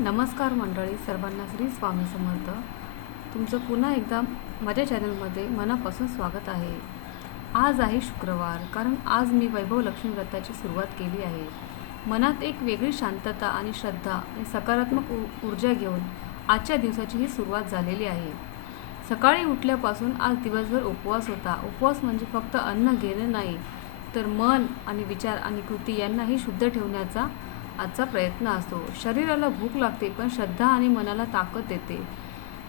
नमस्कार मंडळी, सर्वांना श्री स्वामी समर्थ. तुमचं पुन्हा एकदा माझ्या चॅनलमध्ये मनापासून स्वागत आहे. आज आहे शुक्रवार, कारण आज मी वैभव लक्ष्मी व्रताची सुरुवात केली आहे. मनात एक वेगळी शांतता आणि श्रद्धा आणि सकारात्मक ऊर्जा घेऊन आजच्या दिवसाची ही सुरुवात झालेली आहे. सकाळी उठल्यापासून आज दिवसभर उपवास होता. उपवास म्हणजे फक्त अन्न घेणं नाही, तर मन आणि विचार आणि कृती यांनाही शुद्ध ठेवण्याचा आजचा प्रयत्न असतो. शरीराला भूक लागते, पण श्रद्धा आणि मनाला ताकद देते.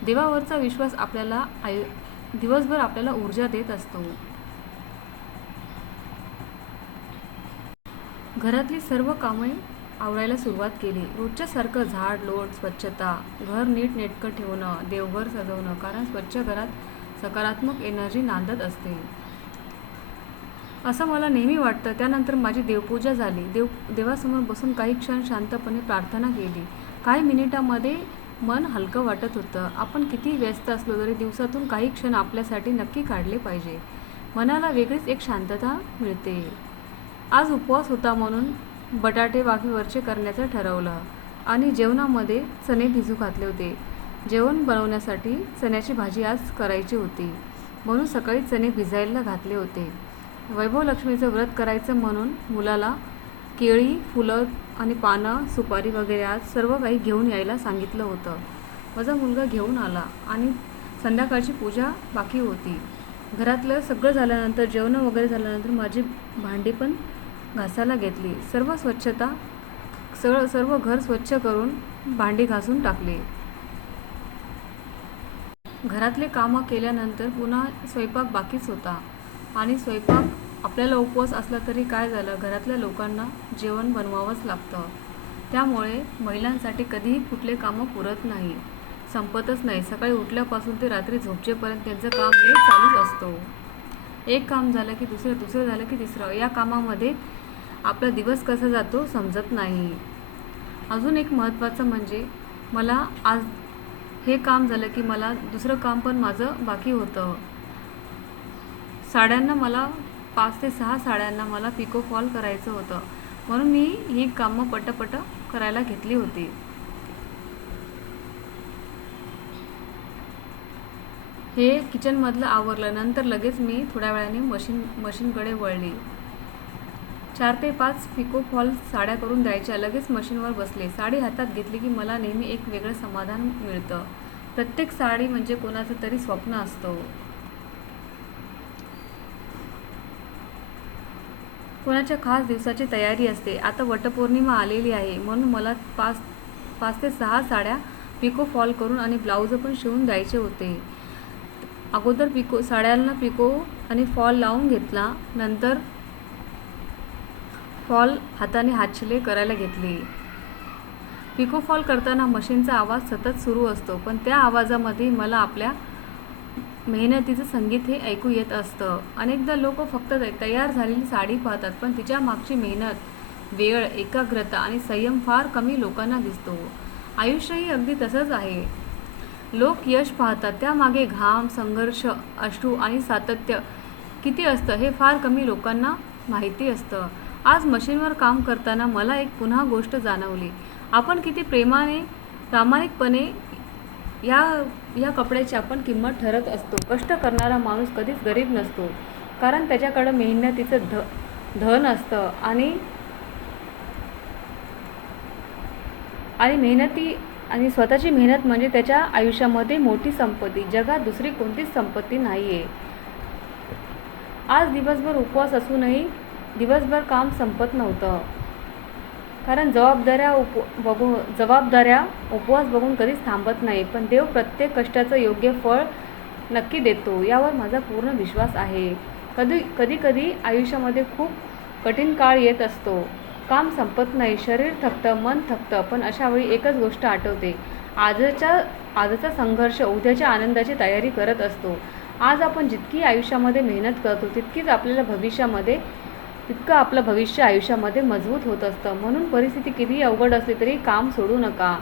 देवावरचा विश्वास दिवसभर आपल्याला ऊर्जा देत असतो. घरातली सर्व कामे आवरायला सुरुवात केली. रोजच्यासारखं झाड लोट, स्वच्छता, घर नीट नेटकं ठेवणं, देवघर सजवणं, कारण स्वच्छ घरात सकारात्मक एनर्जी नांदत असते असं मला नेहमी वाटतं. त्यानंतर माझी देवपूजा झाली. देवासमोर बसून काही क्षण शांतपणे प्रार्थना केली. काही मिनिटांमध्ये मन हलकं वाटत होतं. आपण किती व्यस्त असलो तरी दिवसातून काही क्षण आपल्यासाठी नक्की काढले पाहिजे. मनाला वेगळीच एक शांतता मिळते. आज उपवास होता म्हणून बटाटे वाफेवरचे करण्याचं ठरवलं आणि जेवणामध्ये चणे भिजू घातले होते. जेवण बनवण्यासाठी चण्याची भाजी आज करायची होती, म्हणून सकाळी चणे भिजायला घातले होते. वैभव लक्ष्मीचं व्रत करायचं म्हणून मुलाला केळी, फुलं आणि पानं, सुपारी वगैरे आज सर्व काही घेऊन यायला सांगितलं होतं. माझा मुलगा घेऊन आला आणि संध्याकाळची पूजा बाकी होती. घरातलं सगळं झाल्यानंतर, जेवण वगैरे झाल्यानंतर माझी भांडी पण घासायला घेतली. सर्व घर स्वच्छ करून भांडी घासून टाकली. घरातले कामं केल्यानंतर पुन्हा स्वयंपाक बाकीच होता आणि आपल्याला उपवास असला तरी काय झालं, घरातल्या लोकांना जेवण बनवावंच लागतं. त्यामुळे महिलांसाठी कधीही कुठले कामं पुरत नाही, संपतच नाही. सकाळी उठल्यापासून ते रात्री झोपजेपर्यंत त्यांचं काम हे चालूच असतो. एक काम झालं की दुसरं झालं की तिसरं. या कामामध्ये आपला दिवस कसा जातो समजत नाही. अजून एक महत्त्वाचं म्हणजे मला आज हे काम झालं की मला दुसरं काम पण माझं बाकी होतं. साड्यांना मला 5 ते 6 साड्यांना मला पिको फॉल करायचं होतं, म्हणून मी ही कामं पटपट करायला घेतली होती. हे किचनमधलं आवरलं. नंतर लगेच मी थोड्या वेळाने मशीनकडे वळली. 4 ते 5 पिको फॉल साड्या करून द्यायच्या. लगेच मशीनवर बसले. साडी हातात घेतली की मला नेहमी एक वेगळं समाधान मिळतं. प्रत्येक साडी म्हणजे कोणाचं तरी स्वप्न असतं. कोणाच्या खास दिवसाची तयारी असते. आता वटपौर्णिमा आलेली आहे, म्हणून मला 5 ते 6 साड्या पिको फॉल करून आणि ब्लाऊज पण शिवून द्यायचे होते. अगोदर साड्यांना पिको आणि फॉल लावून घेतला. नंतर फॉल हाताने हातशिलाई करायला घेतली. पिको फॉल करताना मशीनचा आवाज सतत सुरू असतो, पण त्या आवाजामध्ये मला आपल्या मेहनतीचं संगीत हे ऐकू येत असतं. अनेकदा लोक फक्त तयार झालेली साडी पाहतात, पण तिच्या मागची मेहनत, वेळ, एकाग्रता आणि संयम फार कमी लोकांना दिसतो. आयुष्यही अगदी तसंच आहे. लोक यश पाहतात, त्यामागे घाम, संघर्ष, अश्रू आणि सातत्य किती असतं हे फार कमी लोकांना माहिती असतं. आज मशीनवर काम करताना मला एक पुन्हा गोष्ट जाणवली. आपण किती प्रामाणिकपणे या कपड्याची आपण किंमत ठरत असतो. कष्ट करणारा माणूस कधीच गरीब नसतो, कारण त्याच्याकडं मेहनतीचं धन असतं आणि स्वतःची मेहनत म्हणजे त्याच्या आयुष्यामध्ये मोठी संपत्ती. जगात दुसरी कोणतीच संपत्ती नाही आहे. आज दिवसभर उपवास असूनही दिवसभर काम संपत नव्हतं, कारण जबाबदाऱ्या उपवास बघून कधीच थांबत नाही. पण देव प्रत्येक कष्टाचं योग्य फळ नक्की देतो, यावर माझा पूर्ण विश्वास आहे. कधी आयुष्यामध्ये खूप कठीण काळ येत असतो. काम संपत नाही, शरीर थकतं, मन थकतं, पण अशावेळी एकच गोष्ट आठवते, आजचा संघर्ष उद्याच्या आनंदाची तयारी करत असतो. आज आपण जितकी आयुष्यामध्ये मेहनत करतो तितकं आपलं भविष्य आयुष्यामध्ये मजबूत होत असतं. म्हणून परिस्थिती कितीही अवघड असली तरी काम सोडू नका.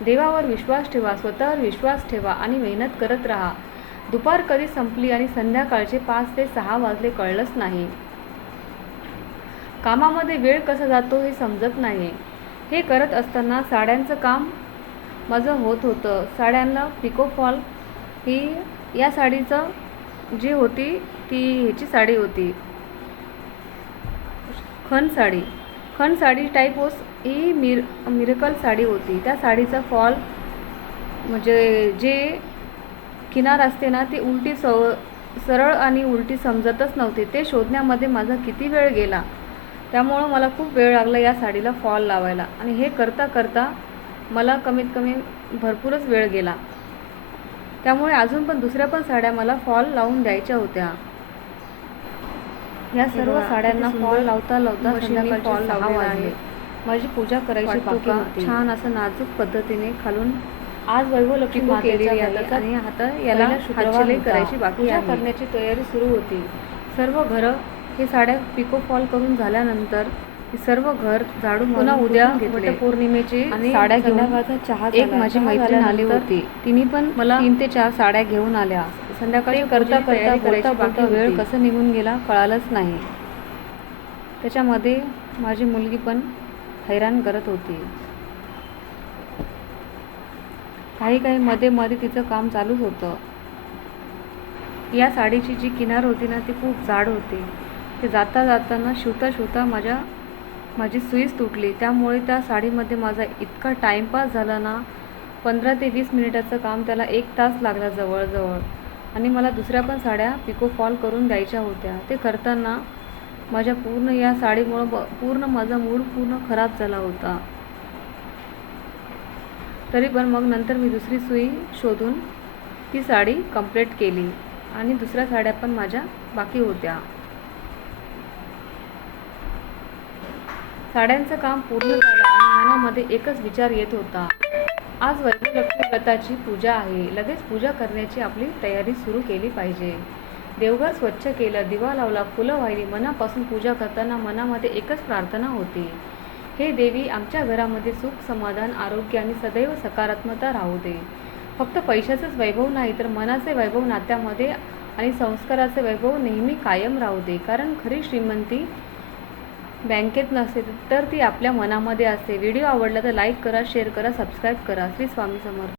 देवावर विश्वास ठेवा, स्वतःवर विश्वास ठेवा आणि मेहनत करत राहा. दुपार कधी संपली आणि संध्याकाळचे 5 ते 6 वाजले कळलंच नाही. कामामध्ये वेळ कसा जातो हे समजत नाही. हे करत असताना साड्यांचं काम माझं होत होतं. साड्यांना पिको फॉल ही या साडीचं जी होती ती ह्याची साडी होती, खण साडी टाईप ही मिरकल साडी होती. त्या साडीचा फॉल म्हणजे जे किनार असते ना ती सरळ आणि उलटी समजतच नव्हती. ते शोधण्यामध्ये माझा किती वेळ गेला. त्यामुळं मला खूप वेळ लागला या साडीला फॉल लावायला आणि हे करता करता मला कमीत कमी भरपूरच वेळ गेला. त्यामुळे अजून पण दुसऱ्या पण साड्या मला फॉल लावून द्यायच्या होत्या. या सर्व साड्यांना फॉल लावता संध्याकाळचे फॉल लावलेला आहे. माझी पूजा करायची बाकी होती. छान असं नाजूक पद्धतीने खालून आज वैभवलक्ष्मी मातेच्या आणि आता याला हातशिलाई करायची बाकी आहे. करण्याची तयारी सुरू होती. सर्व घरं हे साड्या पिको फॉल करून झाल्यानंतर सर्व घर झाडून पुन्हा उद्या वटपौर्णिमेची साड्या घेऊन चहा एक माझी मैत्रीण आली होती. तिने पण मला 3 ते 4 साड्या घेऊन आल्या. संध्याकाळी करता करता वेळ कसं निघून गेला कळालंच नाही. त्याच्यामध्ये माझी मुलगी पण हैराण करत होती. काही मध्ये तिचं काम चालूच होतं. या साडीची जी किनार होती ना ती खूप जाड होती. ते जाताना शिवता माझी सुईच तुटली. त्यामुळे त्या साडीमध्ये माझा इतका टाईमपास झाला ना, 15 ते 20 मिनिटाचं काम त्याला 1 तास लागला जवळजवळ. आणि मला दुसऱ्या पण साड्या पिको फॉल करून द्यायच्या होत्या. ते करताना माझ्या पूर्ण या साडीमुळं माझा मूड पूर्ण खराब झाला होता. तरी पण मग नंतर मी दुसरी सुई शोधून ती साडी कंप्लीट केली आणि दुसऱ्या साड्या पण माझ्या बाकी होत्या. साड्यांचं काम पूर्ण झालं आणि मनामध्ये एकच विचार येत होता, आज वैभवलक्ष्मी व्रताची पूजा आहे. लगेच पूजा करण्याची आपली तयारी सुरू केली पाहिजे. देवघर स्वच्छ केलं, दिवा लावला, फुलं वाहिली. मनापासून पूजा करताना मनामध्ये एकच प्रार्थना होती, हे देवी आमच्या घरामध्ये सुख, समाधान, आरोग्य आणि सदैव सकारात्मकता राहू दे. फक्त पैशाचंच वैभव नाही तर मनाचे वैभव, नात्यामध्ये आणि संस्काराचे वैभव नेहमी कायम राहू दे. कारण खरी श्रीमंती बँकेत नसते तर ती आपल्या मनामध्ये असते. व्हिडिओ आवडला तर लाईक करा, शेअर करा, सबस्क्राईब करा. श्री स्वामी समर्थ.